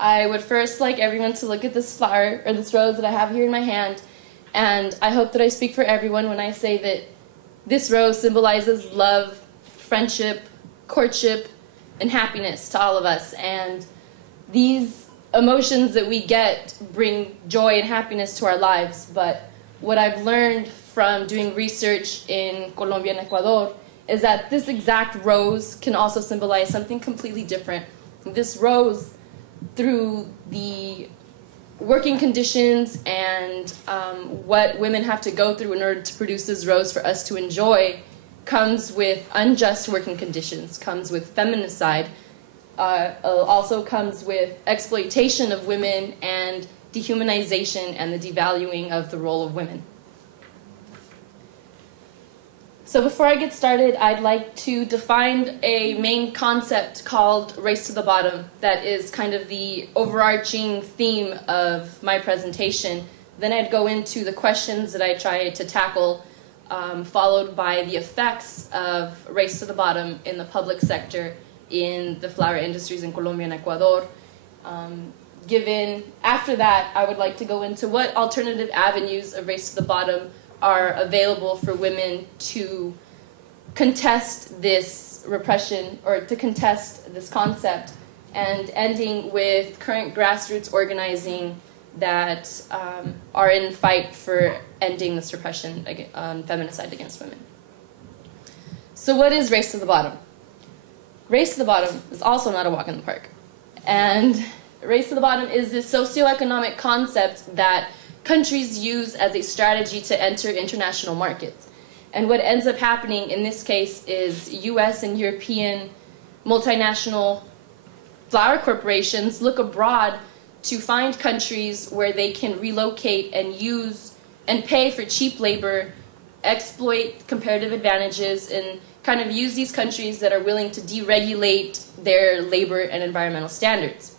I would first like everyone to look at this flower, or this rose that I have here in my hand, and I hope that I speak for everyone when I say that this rose symbolizes love, friendship, courtship, and happiness to all of us. And these emotions that we get bring joy and happiness to our lives. But what I've learned from doing research in Colombia and Ecuador is that this exact rose can also symbolize something completely different. This rose, through the working conditions and what women have to go through in order to produce this rose for us to enjoy, comes with unjust working conditions, comes with feminicide, also comes with exploitation of women and dehumanization and the devaluing of the role of women. So before I get started, I'd like to define a main concept called Race to the Bottom that is kind of the overarching theme of my presentation. Then I'd go into the questions that I try to tackle, followed by the effects of Race to the Bottom in the public sector in the flower industries in Colombia and Ecuador. After that, I would like to go into what alternative avenues of Race to the Bottom are available for women to contest this repression or to contest this concept, and ending with current grassroots organizing that are in fight for ending this repression on feminicide against women. So what is Race to the Bottom? Race to the Bottom is also not a walk in the park. And Race to the Bottom is this socioeconomic concept that countries use as a strategy to enter international markets. And what ends up happening in this case is US and European multinational flower corporations look abroad to find countries where they can relocate and use and pay for cheap labor, exploit comparative advantages, and kind of use these countries that are willing to deregulate their labor and environmental standards.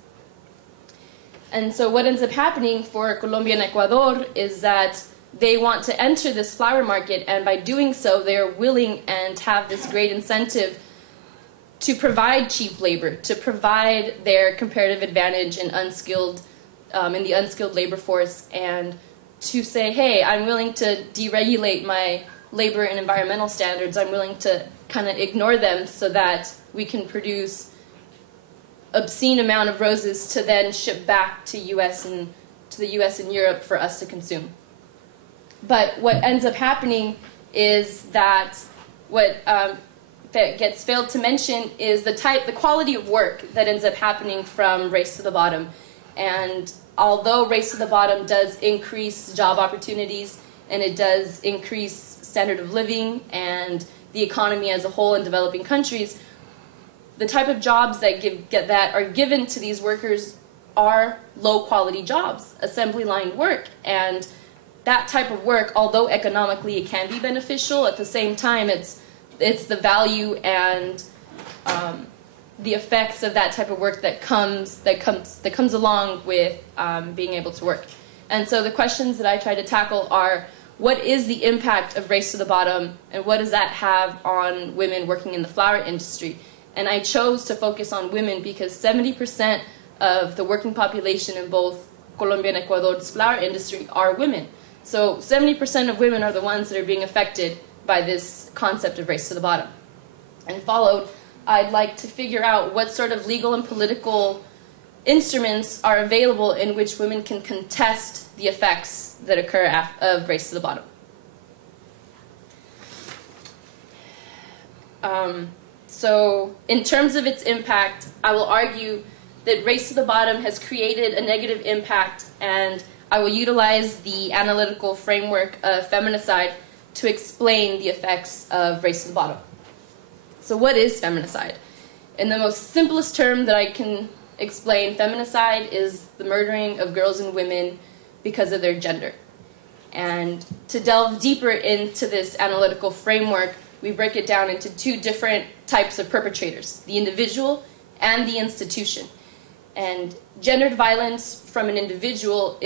And so what ends up happening for Colombia and Ecuador is that they want to enter this flower market, and by doing so, they are willing and have this great incentive to provide cheap labor, to provide their comparative advantage in the unskilled labor force, and to say, hey, I'm willing to deregulate my labor and environmental standards. I'm willing to kind of ignore them so that we can produce obscene amount of roses to then ship back to the US and Europe for us to consume. But what ends up happening is that that gets failed to mention is the quality of work that ends up happening from Race to the Bottom. And although Race to the Bottom does increase job opportunities and it does increase standard of living and the economy as a whole in developing countries, the type of jobs that are given to these workers are low-quality jobs, assembly line work. And that type of work, although economically it can be beneficial, at the same time it's the value and the effects of that type of work that comes along with being able to work. And so the questions that I try to tackle are, what is the impact of Race to the Bottom, and what does that have on women working in the flower industry? And I chose to focus on women because 70% of the working population in both Colombia and Ecuador's flower industry are women. So 70% of women are the ones that are being affected by this concept of Race to the Bottom. And followed, I'd like to figure out what sort of legal and political instruments are available in which women can contest the effects that occur of Race to the Bottom. So in terms of its impact, I will argue that Race to the Bottom has created a negative impact, and I will utilize the analytical framework of feminicide to explain the effects of Race to the Bottom. So what is feminicide? In the most simplest term that I can explain, feminicide is the murdering of girls and women because of their gender. And to delve deeper into this analytical framework, we break it down into two different types of perpetrators, the individual and the institution. And gendered violence from an individual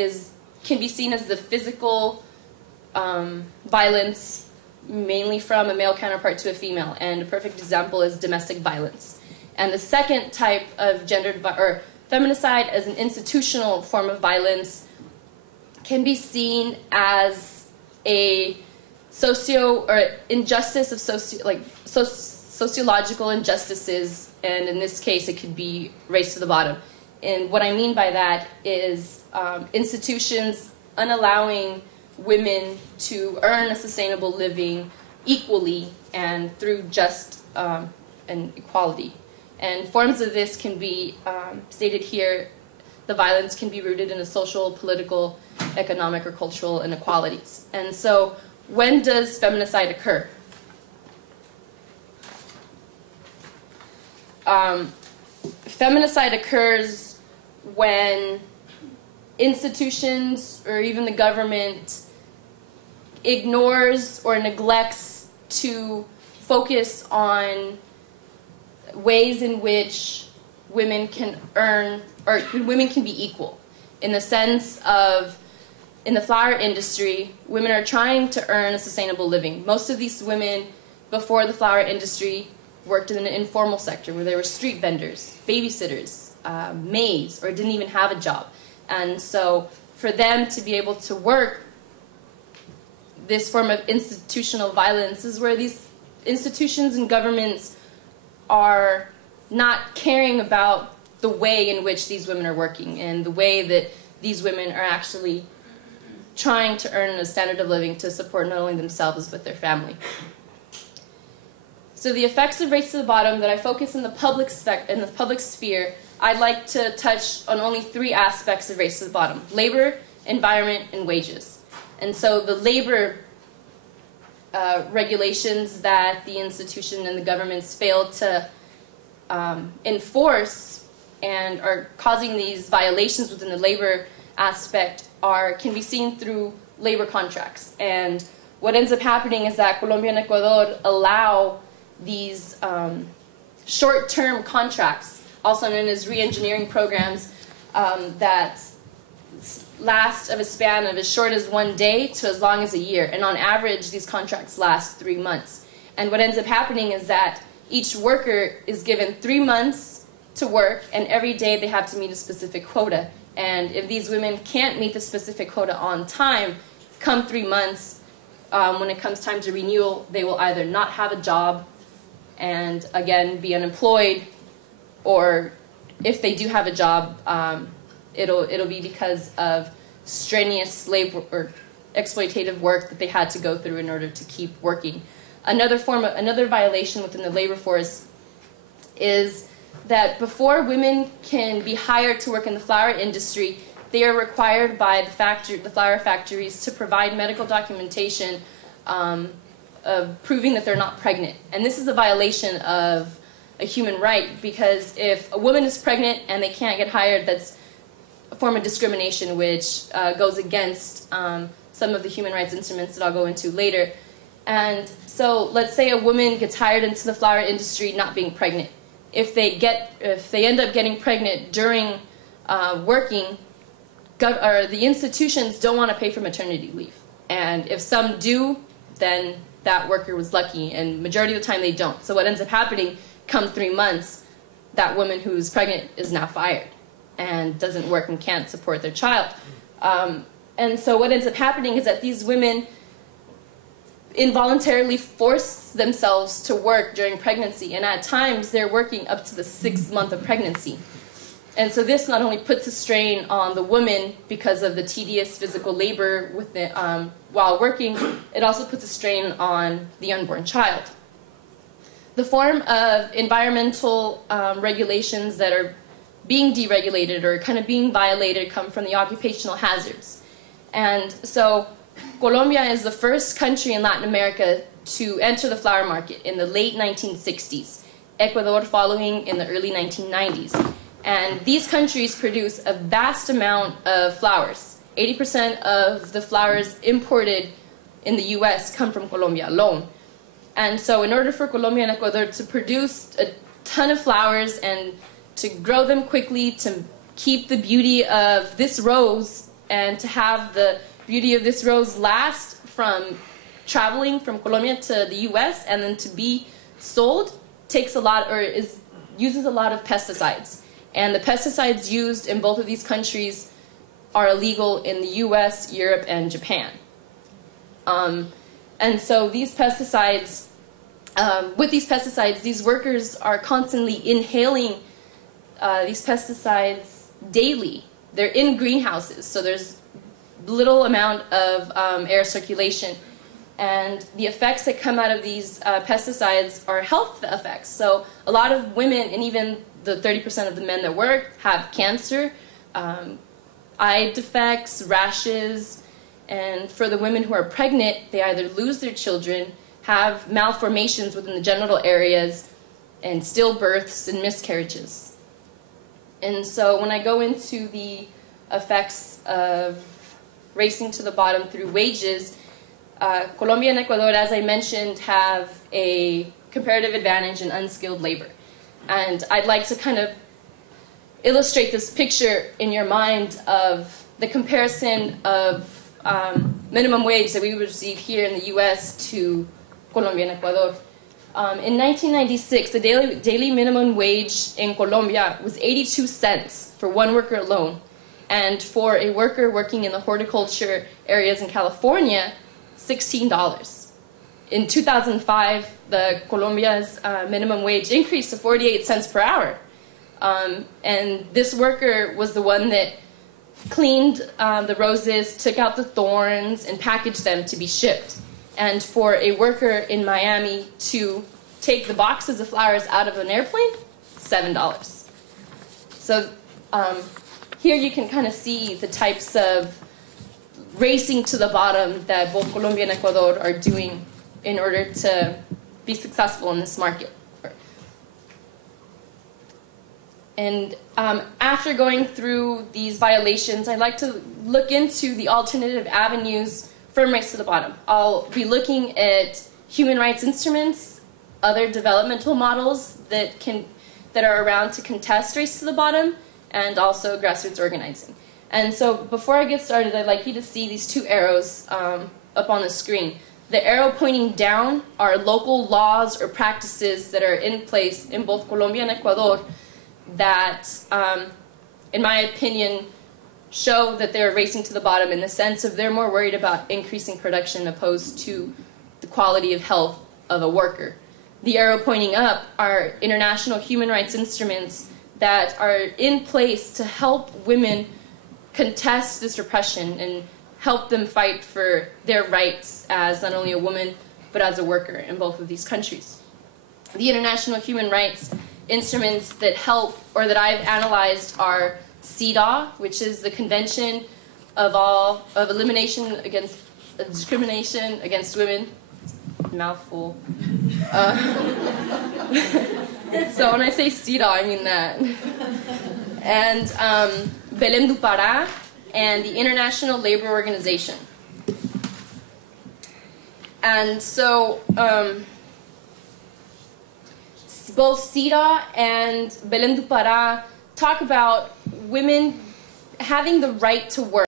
can be seen as the physical violence, mainly from a male counterpart to a female. And a perfect example is domestic violence. And the second type of feminicide as an institutional form of violence can be seen as a injustice of sociological injustices, and in this case it could be race to the bottom. And what I mean by that is institutions unallowing women to earn a sustainable living equally and through just and equality. And forms of this can be stated here. The violence can be rooted in a social, political, economic, or cultural inequalities. And so, when does feminicide occur? Feminicide occurs when institutions or even the government ignores or neglects to focus on ways in which women can earn, or women can be equal, in the sense of, in the flower industry, women are trying to earn a sustainable living. Most of these women before the flower industry worked in the informal sector, where they were street vendors, babysitters, maids, or didn't even have a job. And so for them to be able to work, this form of institutional violence is where these institutions and governments are not caring about the way in which these women are working and the way that these women are actually trying to earn a standard of living to support not only themselves but their family. So the effects of race to the bottom that I focus in the public sphere, I'd like to touch on only 3 aspects of race to the bottom: labor, environment, and wages. And so the labor regulations that the institution and the governments fail to enforce and are causing these violations within the labor aspect can be seen through labor contracts. And what ends up happening is that Colombia and Ecuador allow these short-term contracts, also known as re-engineering programs, that last of a span of as short as 1 day to as long as a year. And on average, these contracts last 3 months. And what ends up happening is that each worker is given 3 months to work, and every day they have to meet a specific quota. And if these women can't meet the specific quota on time, come 3 months, when it comes time to renewal, they will either not have a job and, again, be unemployed, or if they do have a job, it'll be because of strenuous slave or exploitative work that they had to go through in order to keep working. Another violation within the labor force is that before women can be hired to work in the flower industry, they are required by the flower factories to provide medical documentation of proving that they're not pregnant. And this is a violation of a human right, because if a woman is pregnant and they can't get hired, that's a form of discrimination which goes against some of the human rights instruments that I'll go into later. And so let's say a woman gets hired into the flower industry not being pregnant. If they end up getting pregnant during working, the institutions don't want to pay for maternity leave. And if some do, then that worker was lucky, and majority of the time they don't. So what ends up happening, come 3 months, that woman who's pregnant is now fired and doesn't work and can't support their child. And so what ends up happening is that these women involuntarily force themselves to work during pregnancy, and at times they're working up to the 6th month of pregnancy. And so this not only puts a strain on the woman because of the tedious physical labor while working, it also puts a strain on the unborn child. The form of environmental regulations that are being deregulated or kind of being violated come from the occupational hazards. And so Colombia is the first country in Latin America to enter the flower market in the late 1960s, Ecuador following in the early 1990s. And these countries produce a vast amount of flowers. 80% of the flowers imported in the US come from Colombia alone. And so in order for Colombia and Ecuador to produce a ton of flowers and to grow them quickly, to keep the beauty of this rose and to have the beauty of this rose last from traveling from Colombia to the US and then to be sold, takes a lot, or uses a lot of pesticides. And the pesticides used in both of these countries are illegal in the US, Europe, and Japan. And so these pesticides, with these pesticides, these workers are constantly inhaling these pesticides daily. They're in greenhouses, so there's little amount of air circulation. And the effects that come out of these pesticides are health effects. So a lot of women, and even the 30% of the men that work, have cancer, eye defects, rashes, and for the women who are pregnant, they either lose their children, have malformations within the genital areas, and stillbirths and miscarriages. And so when I go into the effects of racing to the bottom through wages, Colombia and Ecuador, as I mentioned, have a comparative advantage in unskilled labor. And I'd like to kind of illustrate this picture in your mind of the comparison of minimum wage that we would receive here in the US to Colombia and Ecuador. In 1996, the daily minimum wage in Colombia was 82 cents for one worker alone. And for a worker working in the horticulture areas in California, $16. In 2005, the Colombia's minimum wage increased to 48 cents per hour. And this worker was the one that cleaned the roses, took out the thorns, and packaged them to be shipped. And for a worker in Miami to take the boxes of flowers out of an airplane, $7. So here you can kind of see the types of racing to the bottom that both Colombia and Ecuador are doing in order to be successful in this market. And after going through these violations, I'd like to look into the alternative avenues from race to the bottom. I'll be looking at human rights instruments, other developmental models that are around to contest race to the bottom, and also grassroots organizing. And so before I get started, I'd like you to see these two arrows up on the screen. The arrow pointing down are local laws or practices that are in place in both Colombia and Ecuador that, in my opinion, show that they're racing to the bottom in the sense of they're more worried about increasing production opposed to the quality of health of a worker. The arrow pointing up are international human rights instruments that are in place to help women contest this repression and help them fight for their rights as not only a woman but as a worker in both of these countries. The international human rights instruments that help or that I've analyzed are CEDAW, which is the Convention of Elimination Against Discrimination Against Women. Mouthful. So when I say CEDAW, I mean that. And Belém do Pará and the International Labor Organization. And so both CEDAW and Belém do Pará talk about women having the right to work.